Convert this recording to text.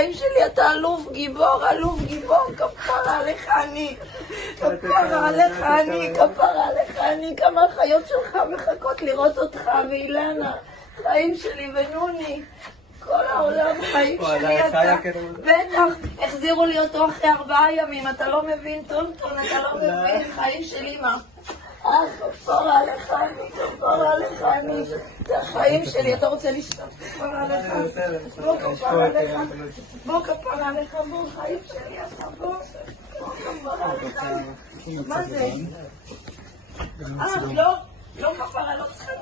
בחיים שלי אתה אלוף גיבור, כפרה עליך אני. כפרה עליך אני, כמה החיות שלך מחכות לראות אותך, ואילנה, חיים שלי ונוני. כל העולם חיים שלי אתה. בטח, החזירו לי אותו אחרי 4 ימים, אתה לא מבין טונטון, אתה לא מבין, חיים שלי מה. כפרה עליך אני, זה החיים שלי, אתה רוצה לשתות, כפרה עליך, בוא כפרה עליך, בוא חיים שלי, בוא כפרה עליך, מה זה? לא כפרה, לא צריכה